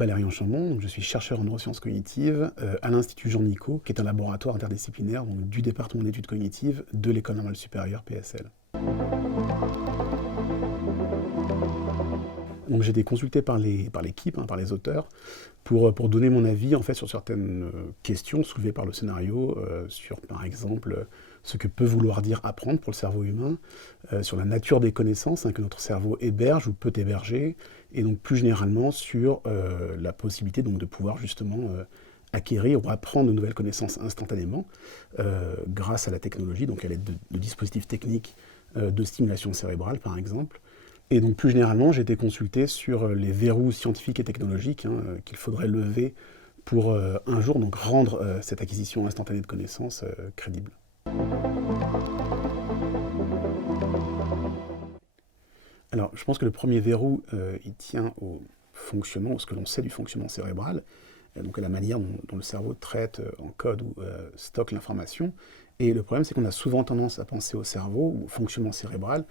Valérian Chambon, donc je suis chercheur en neurosciences cognitives à l'Institut Jean Nicot, qui est un laboratoire interdisciplinaire donc, du département d'études cognitives de l'École normale supérieure PSL. Donc j'ai été consulté par l'équipe, par les auteurs, pour donner mon avis en fait, sur certaines questions soulevées par le scénario, sur par exemple ce que peut vouloir dire apprendre pour le cerveau humain, sur la nature des connaissances que notre cerveau héberge ou peut héberger, et donc plus généralement sur la possibilité donc, de pouvoir justement acquérir ou apprendre de nouvelles connaissances instantanément grâce à la technologie, donc à l'aide de dispositifs techniques de stimulation cérébrale par exemple. Et donc plus généralement, j'ai été consulté sur les verrous scientifiques et technologiques qu'il faudrait lever pour un jour donc, rendre cette acquisition instantanée de connaissances crédible. Alors, je pense que le premier verrou, il tient au fonctionnement, ce que l'on sait du fonctionnement cérébral, donc à la manière dont le cerveau traite, encode ou stocke l'information. Et le problème, c'est qu'on a souvent tendance à penser au cerveau ou au fonctionnement cérébral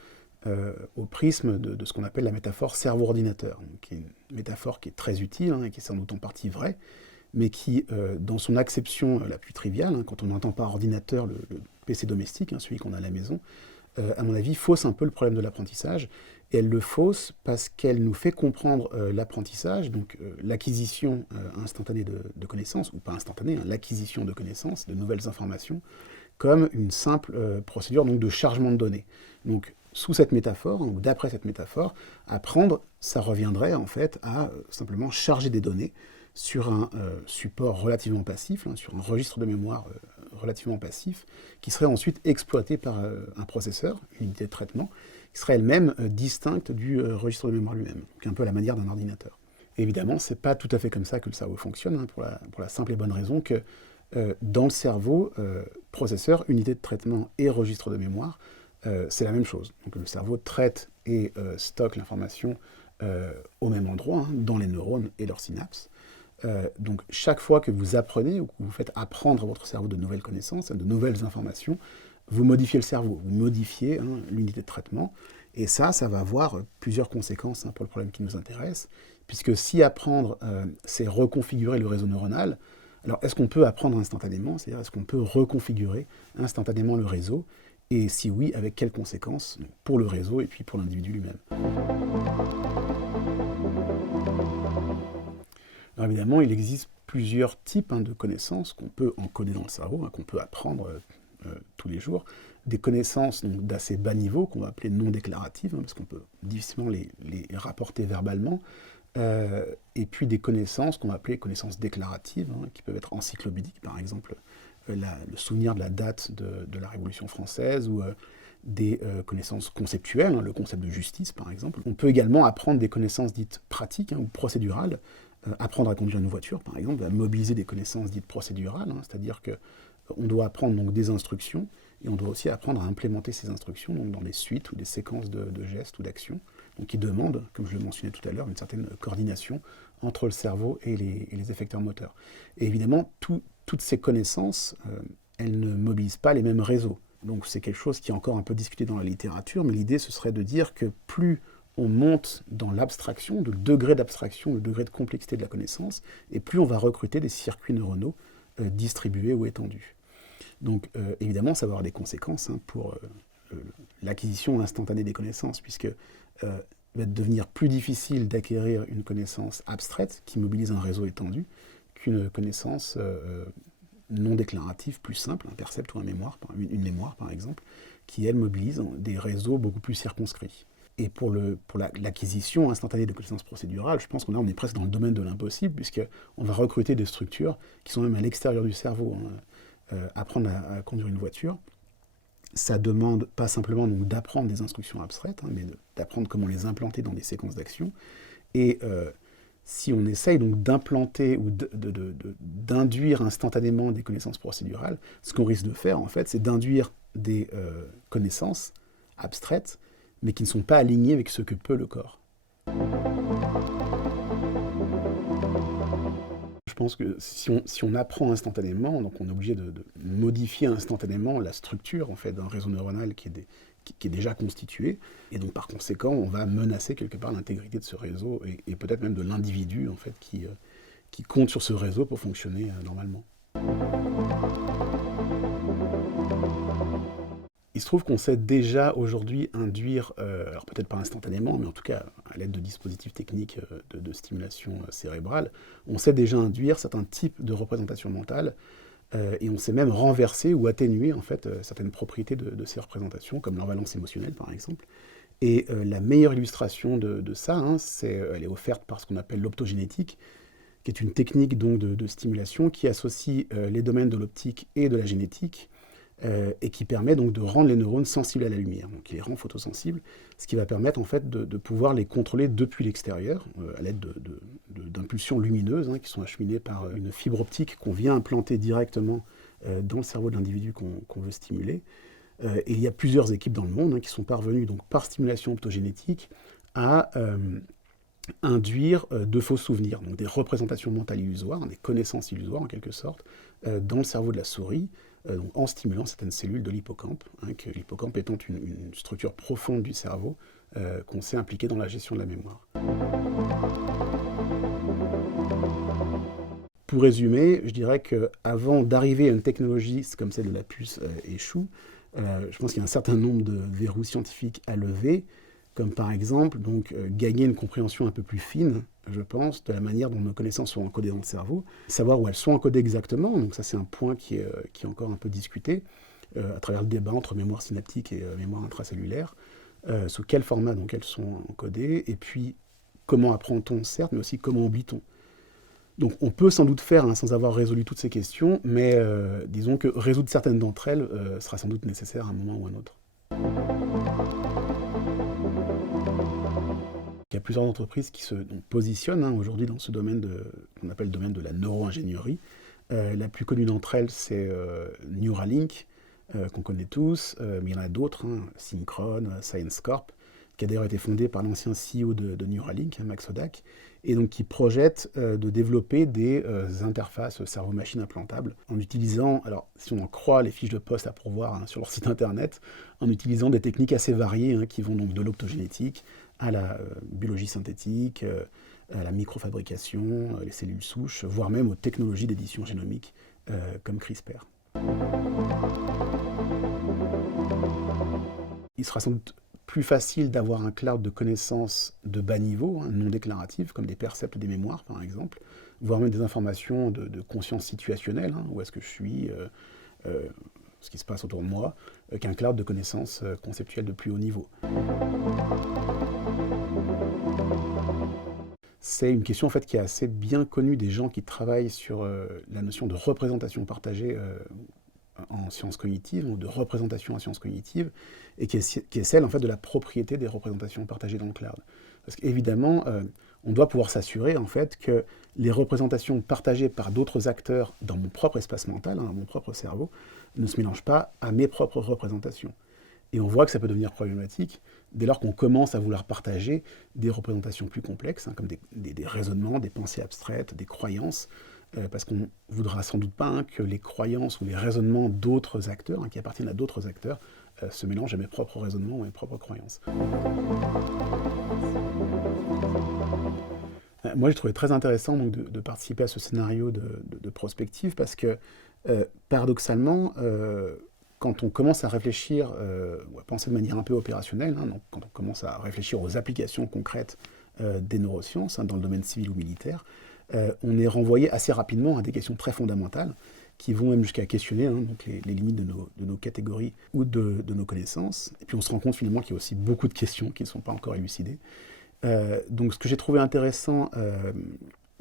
au prisme de ce qu'on appelle la métaphore cerveau-ordinateur, qui est une métaphore qui est très utile et qui est sans doute en partie vraie, mais qui, dans son acception la plus triviale, quand on n'entend pas ordinateur, le PC domestique, celui qu'on a à la maison, à mon avis, fausse un peu le problème de l'apprentissage. Et elle le fausse parce qu'elle nous fait comprendre l'apprentissage, donc l'acquisition instantanée de connaissances, ou pas instantanée, l'acquisition de connaissances, de nouvelles informations, comme une simple procédure donc, de chargement de données. Donc, sous cette métaphore, ou d'après cette métaphore, apprendre, ça reviendrait en fait à simplement charger des données sur un support relativement passif, sur un registre de mémoire relativement passif, qui serait ensuite exploité par un processeur, une unité de traitement, qui serait elle-même distincte du registre de mémoire lui-même, donc un peu à la manière d'un ordinateur. Et évidemment, c'est pas tout à fait comme ça que le cerveau fonctionne, pour la simple et bonne raison que dans le cerveau, processeur, unité de traitement et registre de mémoire, c'est la même chose. Donc le cerveau traite et stocke l'information au même endroit, dans les neurones et leurs synapses. Donc chaque fois que vous apprenez ou que vous faites apprendre à votre cerveau de nouvelles connaissances, de nouvelles informations, vous modifiez le cerveau, vous modifiez l'unité de traitement. Et ça va avoir plusieurs conséquences pour le problème qui nous intéresse, puisque si apprendre, c'est reconfigurer le réseau neuronal, alors est-ce qu'on peut apprendre instantanément, c'est-à-dire est-ce qu'on peut reconfigurer instantanément le réseau, et si oui, avec quelles conséquences pour le réseau et puis pour l'individu lui-même. Alors évidemment, il existe plusieurs types de connaissances qu'on peut encoder dans le cerveau, qu'on peut apprendre tous les jours. Des connaissances d'assez bas niveau, qu'on va appeler non déclaratives, parce qu'on peut difficilement les rapporter verbalement, et puis des connaissances qu'on va appeler connaissances déclaratives, qui peuvent être encyclopédiques, par exemple le souvenir de la date de la Révolution française, ou des connaissances conceptuelles, le concept de justice par exemple. On peut également apprendre des connaissances dites pratiques ou procédurales, apprendre à conduire une voiture par exemple, à mobiliser des connaissances dites procédurales, c'est-à-dire qu'on doit apprendre donc, des instructions, et on doit aussi apprendre à implémenter ces instructions donc, dans des suites ou des séquences de gestes ou d'actions, donc qui demandent, comme je le mentionnais tout à l'heure, une certaine coordination entre le cerveau et les effecteurs moteurs. Et évidemment, toutes ces connaissances, elles ne mobilisent pas les mêmes réseaux. Donc c'est quelque chose qui est encore un peu discuté dans la littérature, mais l'idée ce serait de dire que plus on monte dans l'abstraction, le degré d'abstraction, le degré de complexité de la connaissance, et plus on va recruter des circuits neuronaux distribués ou étendus. Donc évidemment, ça va avoir des conséquences pour l'acquisition instantanée des connaissances, puisque va devenir plus difficile d'acquérir une connaissance abstraite qui mobilise un réseau étendu qu'une connaissance non déclarative plus simple, un percept ou une mémoire par exemple, qui elle mobilise des réseaux beaucoup plus circonscrits. Et pour l'acquisition instantanée de connaissances procédurales, je pense qu'on est presque dans le domaine de l'impossible, puisqu'on va recruter des structures qui sont même à l'extérieur du cerveau. Apprendre à conduire une voiture, ça demande pas simplement d'apprendre des instructions abstraites, mais d'apprendre comment les implanter dans des séquences d'actions. Et si on essaye donc d'implanter ou d'induire instantanément des connaissances procédurales, ce qu'on risque de faire, en fait, c'est d'induire des connaissances abstraites, mais qui ne sont pas alignées avec ce que peut le corps. Je pense que si on apprend instantanément, donc on est obligé de modifier instantanément la structure en fait, d'un réseau neuronal qui qui est déjà constitué, et donc par conséquent, on va menacer quelque part l'intégrité de ce réseau, et peut-être même de l'individu, en fait, qui compte sur ce réseau pour fonctionner normalement. Il se trouve qu'on sait déjà aujourd'hui induire, alors peut-être pas instantanément, mais en tout cas à l'aide de dispositifs techniques de stimulation cérébrale, on sait déjà induire certains types de représentations mentales, et on sait même renverser ou atténuer en fait certaines propriétés de ces représentations, comme leur valence émotionnelle par exemple. Et la meilleure illustration de ça, hein, elle est offerte par ce qu'on appelle l'optogénétique, qui est une technique donc de stimulation qui associe les domaines de l'optique et de la génétique, et qui permet donc de rendre les neurones sensibles à la lumière, donc il les rend photosensibles, ce qui va permettre en fait de pouvoir les contrôler depuis l'extérieur, à l'aide d'impulsions lumineuses, hein, qui sont acheminées par une fibre optique qu'on vient implanter directement dans le cerveau de l'individu qu'on veut stimuler. Et il y a plusieurs équipes dans le monde, hein, qui sont parvenues donc, par stimulation optogénétique à induire de faux souvenirs, donc des représentations mentales illusoires, des connaissances illusoires en quelque sorte, dans le cerveau de la souris, donc en stimulant certaines cellules de l'hippocampe, hein, que l'hippocampe étant une structure profonde du cerveau qu'on sait impliquée dans la gestion de la mémoire. Pour résumer, je dirais qu'avant d'arriver à une technologie comme celle de la puce échoue, je pense qu'il y a un certain nombre de verrous scientifiques à lever, comme par exemple donc, gagner une compréhension un peu plus fine, je pense, de la manière dont nos connaissances sont encodées dans le cerveau, savoir où elles sont encodées exactement, donc ça c'est un point qui est encore un peu discuté, à travers le débat entre mémoire synaptique et mémoire intracellulaire, sous quel format donc elles sont encodées, et puis comment apprend-on, certes, mais aussi comment oublie-t-on. Donc on peut sans doute faire, hein, sans avoir résolu toutes ces questions, mais disons que résoudre certaines d'entre elles sera sans doute nécessaire à un moment ou à un autre. Il y a plusieurs entreprises qui se positionnent aujourd'hui dans ce domaine qu'on appelle le domaine de la neuro-ingénierie. La plus connue d'entre elles, c'est Neuralink, qu'on connaît tous, mais il y en a d'autres, hein, Synchron, Science Corp, qui a d'ailleurs été fondée par l'ancien CEO de Neuralink, Max Hodak, et donc qui projette de développer des interfaces cerveau-machine implantables en utilisant, alors si on en croit les fiches de poste à pourvoir, hein, sur leur site internet, en utilisant des techniques assez variées, hein, qui vont donc de l'optogénétique à la biologie synthétique, à la microfabrication, les cellules souches, voire même aux technologies d'édition génomique comme CRISPR. Il sera sans doute plus facile d'avoir un cloud de connaissances de bas niveau, hein, non déclaratives, comme des percepts des mémoires par exemple, voire même des informations de conscience situationnelle, hein, où est-ce que je suis, ce qui se passe autour de moi, qu'un cloud de connaissances conceptuelles de plus haut niveau. C'est une question en fait, qui est assez bien connue des gens qui travaillent sur la notion de représentation partagée en sciences cognitives, ou de représentation en sciences cognitives, et qui est celle en fait, de la propriété des représentations partagées dans le cloud. Parce qu'évidemment, on doit pouvoir s'assurer en fait, que les représentations partagées par d'autres acteurs dans mon propre espace mental, hein, dans mon propre cerveau, ne se mélangent pas à mes propres représentations. Et on voit que ça peut devenir problématique dès lors qu'on commence à vouloir partager des représentations plus complexes, hein, comme des raisonnements, des pensées abstraites, des croyances, parce qu'on ne voudra sans doute pas, hein, que les croyances ou les raisonnements d'autres acteurs, hein, qui appartiennent à d'autres acteurs, se mélangent à mes propres raisonnements ou à mes propres croyances. Moi, j'ai trouvé très intéressant donc, de participer à ce scénario de prospective, parce que, paradoxalement, quand on commence à réfléchir, ou à penser de manière un peu opérationnelle, hein, donc quand on commence à réfléchir aux applications concrètes des neurosciences, hein, dans le domaine civil ou militaire, on est renvoyé assez rapidement à des questions très fondamentales qui vont même jusqu'à questionner, hein, donc les limites de nos catégories ou de nos connaissances. Et puis on se rend compte finalement qu'il y a aussi beaucoup de questions qui ne sont pas encore élucidées. Donc ce que j'ai trouvé intéressant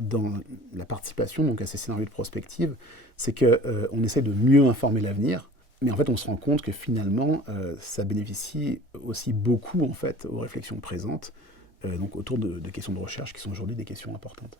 dans la participation donc, à ces scénarios de prospective, c'est qu'on essaie de mieux informer l'avenir, mais en fait on se rend compte que finalement ça bénéficie aussi beaucoup en fait, aux réflexions présentes, donc autour de questions de recherche qui sont aujourd'hui des questions importantes.